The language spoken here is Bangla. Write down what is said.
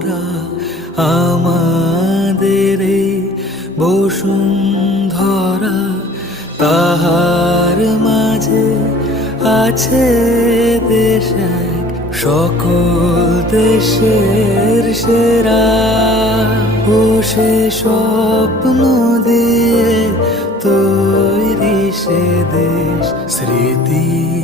ভরা আমাদের এই বসুন্ধরা, তাহার মাঝে আছে দেশ এক, সকল দেশের সেরা। ও সে স্বপ্ন দিয়ে তৈরি সে দেশ, স্মৃতি